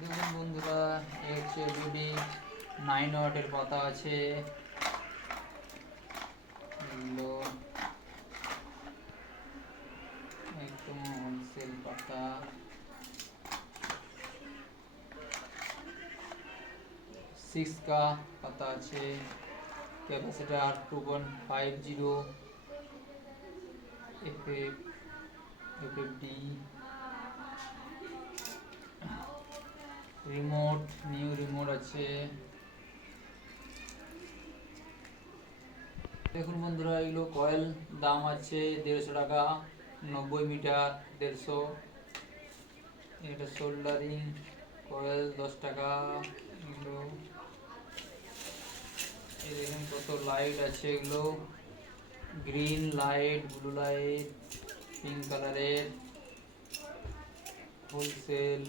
দেখুন বন্ধুরা, এই হচ্ছে এলইডি 9 ওয়াটের পাতা আছে। এগুলো একদম হোলসেল পাতা। 6 का পাতা আছে। ক্যাপাসিটার 2.50 এফএফডি। রিমোট, নিউ রিমোট আছে। দেখুন বন্ধুরা, এগুলো কয়েল, দাম আছে 150 টাকা, 90 মিটার 150। এটা সোল্ডারিং কয়েল 10 টাকা। এগুলো এই দেখুন কত লাইট আছে। এগুলো green light, blue light, pink কালারের, হোলসেল।